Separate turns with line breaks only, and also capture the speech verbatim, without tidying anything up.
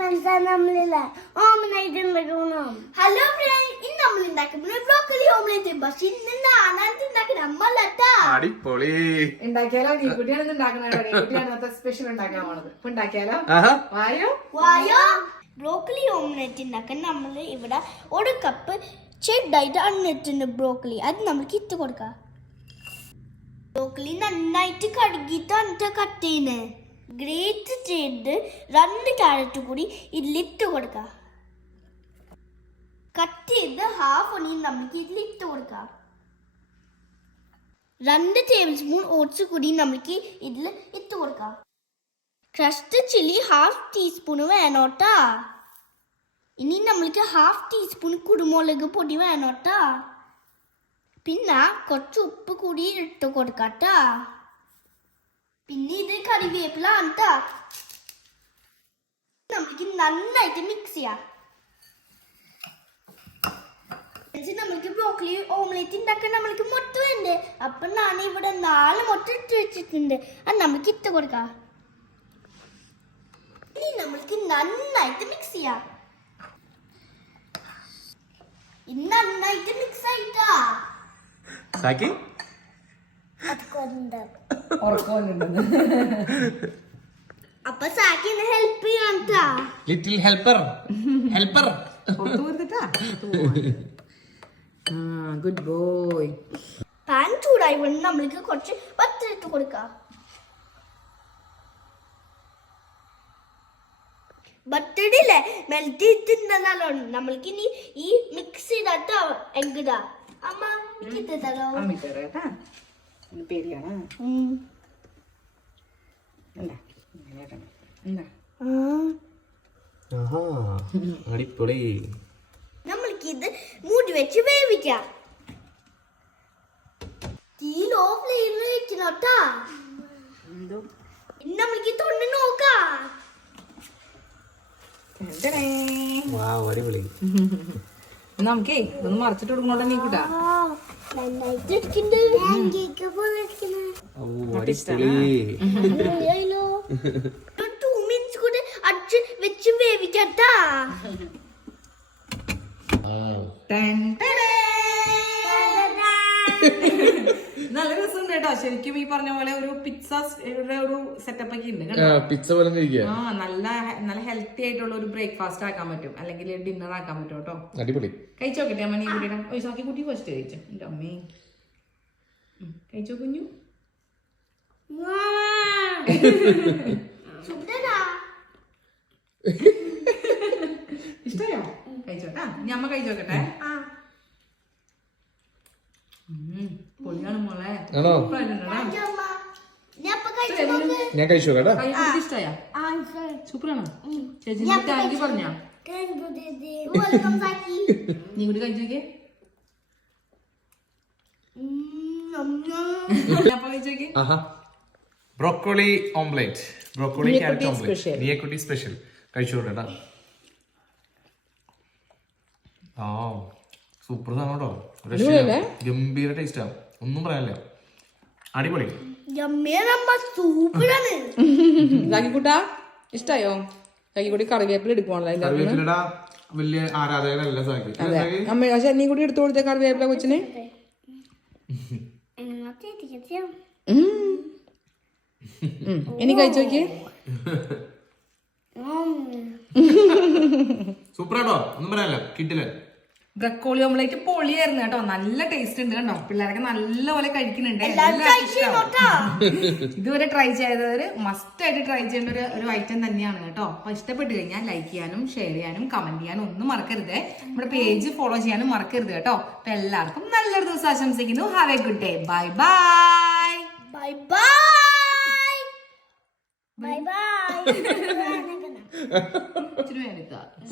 Hello friends, ഇന്ന് നമ്മൾ ഉണ്ടാക്കുന്നത് ബ്രോക്കലി ഓംലെറ്റ്. പക്ഷെ ഇന്ന് ഞാനാണ് ഉണ്ടാക്കുന്നത്, അമ്മല്ലട്ടാ.
അടിപൊളി
ഉണ്ടാക്കിയാലോ? നീ കുട്ടിയാണ് ഉണ്ടാക്കുന്നത്, സ്പെഷ്യൽ ഉണ്ടാക്കാൻ പോണത്. ഇപ്പൊ ഉണ്ടാക്കിയാലോ? വായോ
വായോ. ബ്രോക്കലി ഓംലെറ്റ് ഉണ്ടാക്കാൻ നമ്മൾ ഇവിടെ ഒരു കപ്പ് ചെറുതായിട്ട് അണ്ണിട്ടുണ്ട് ബ്രോക്കലി. അത് നമുക്ക് ഇട്ട് കൊടുക്കാം. ബ്രോക്കലി നന്നായിട്ട് കഴുകിയിട്ട് കട്ട് ചെയ്യുന്നേ. ഗ്രേറ്റ് ചെയ്ത് രണ്ട് ക്യാരറ്റ് കൂടി ഇതിലിട്ട് കൊടുക്കാം. കട്ട് ചെയ്ത് ഹാഫ് ഒണിയൻ നമുക്ക് ഇതിലിട്ട് കൊടുക്കാം. രണ്ട് ടേബിൾ സ്പൂൺ ഓട്സ് കൂടി നമുക്ക് ഇതിൽ ഇട്ട് കൊടുക്കാം. ക്രഷ്ഡ് ചില്ലി ഹാഫ് ടീസ്പൂൺ വേണോട്ടാ. ഇനി നമ്മൾക്ക് ഹാഫ് ടീസ്പൂൺ കുരുമുളക് പൊടി വേണോട്ടാ. പിന്നെ കുറച്ച് ഉപ്പ് കൂടി ഇട്ട് കൊടുക്കാട്ടാ. പിന്നെ ഇത് കറിവേപ്പില ആണ്ട്ടാ. നമുക്ക് നന്നായിട്ട് മിക്സ് ചെയ്യാം. നമ്മൾക്ക് ബ്രോക്കലി ഓംലെറ്റ് ഉണ്ടാക്കാൻ നമ്മൾക്ക് മുട്ട വേണ്ടേ. അപ്പൊ ഞാൻ ഇവിടെ നാല് മുട്ട ഇട്ട് വെച്ചിട്ടുണ്ട്. അത് നമുക്ക് ഇട്ട് കൊടുക്കാം. ഇനി നമ്മൾക്ക് നന്നായിട്ട് മിക്സ് ചെയ്യാം. ഇത് നന്നായിട്ട് മിക്സ് ആയിട്ടാ.
സാക്കി
അപ്പൊ സാക്കിന്ന് ഹെൽപ്പ് ചെയ്യാട്ടാ.
Little helper helper
good boy.
Pan ചൂടായി കൊണ്ട് നമ്മൾക്ക് കുറച്ച് ബട്ടർ ഇട്ട് കൊടുക്കാം. ബട്ടറില്ലേ മെൽറ്റ് ചെയ്തിട്ടുണ്ടല്ലോ. നമ്മൾക്ക് ഇനി ഈ മിക്സ് ചെയ്തിട്ട് എങ്കിടാ. അമ്മ ഇട്ടല്ലോ
പേടിയാണ്.
അടിപൊളി.
നമ്മൾക്ക് ഇത് മൂടി വെച്ച് വേവിക്കാം. തീ ലോ ഫ്ലെയിമിൽ വെക്കണോട്ടാ. ഇനി നമ്മൾക്ക് തൊണ്ട് നോക്കാം.
അടിപൊളി.
നമുക്കേ ഒന്ന് മറച്ചിട്ട് കൊടുക്കണോട്ടെ നീ കൂട്ടാ.
ടു മിനിറ്റ്സ് കൂടെ അടിച്ച് വെച്ച് വേവിക്കട്ടാ.
നല്ല രസമുണ്ട് കേട്ടോ. ശരിക്കും ഈ പറഞ്ഞ പോലെ ഒരു പിസ്സ ഒരു സെറ്റപ്പ് ഒക്കെ ഉണ്ട്.
പിസ്സ പോലെ
ആ നല്ല നല്ല ഹെൽത്തി ആയിട്ടുള്ള ഒരു ബ്രേക്ക്ഫാസ്റ്റ് ആക്കാൻ പറ്റും, അല്ലെങ്കിൽ ഡിന്നർ ആക്കാൻ പറ്റും കേട്ടോ.
അടിപൊളി.
കഴിച്ചോക്കട്ടെ അമ്മ. നീ കുട്ടിയുടെ ഒഴിസാക്കി കുട്ടി ഫസ്റ്റ് കഴിച്ചു. എന്റെ അമ്മേ കഴിച്ചോ കുഞ്ഞു. ഇഷ്ടയോ? കഴിച്ചോട്ടാ. ഞാൻ അമ്മ കഴിച്ചോക്കട്ടെ. പൊളിയാണ് മോളെ.
ഞാൻ കഴിച്ചു കേട്ടാ.
ഇഷ്ടമായ സൂപ്പറാണോ? ചേച്ചി താങ്ക് യു പറഞ്ഞ. നീ കൂടി കഴിച്ചോക്കേ.
Broccoli omelette. Broccoli carrot omelette. നിയക്കുട്ടി സ്പെഷ്യൽ. കഴിച്ചു കേട്ടാ. ആ സൂപ്പർ സാധനം കേട്ടോ. ഗംഭീര ടേസ്റ്റാ. ഒന്നും പറയാനില്ല. അടിപൊളി.
കൂട്ടാ ഇഷ്ടായോ? കൂടി കറിവേപ്പില എടുക്കുവാണല്ലോ.
വലിയ ആരാധകനല്ല സാക്കി.
അമ്മ പക്ഷെ നീ കൂടി എടുത്തു കൊടുത്തേ കറിവേപ്പില കൊച്ചിന്. ഇനി കഴിച്ചു നോക്കിയേ.
സൂപ്പറാട്ടോ. ഒന്നും പറയാനില്ല. കിട്ടില്ല.
ബ്രക്കോളി ഓംലെറ്റ് പൊളിയായിരുന്നു കേട്ടോ. നല്ല ടേസ്റ്റ് ഉണ്ട് കണ്ടോ. പിള്ളേരൊക്കെ നല്ലപോലെ കഴിക്കുന്നുണ്ട്. ഇതുവരെ ട്രൈ ചെയ്തവര് മസ്റ്റ് ആയിട്ട് ട്രൈ ചെയ്യേണ്ട ഒരു ഒരു ഐറ്റം തന്നെയാണ് കേട്ടോ. അപ്പൊ ഇഷ്ടപ്പെട്ട് കഴിഞ്ഞാൽ ലൈക്ക് ചെയ്യാനും ഷെയർ ചെയ്യാനും കമന്റ് ചെയ്യാനും ഒന്നും മറക്കരുത്. നമ്മുടെ പേജ് ഫോളോ ചെയ്യാനും മറക്കരുത് കേട്ടോ. അപ്പൊ എല്ലാവർക്കും നല്ലൊരു ദിവസം ആശംസിക്കുന്നു. Have a good day. Bye bye.
Bye bye. Bye bye.
ഇച്ചിരി വേണ്ടിട്ടാ.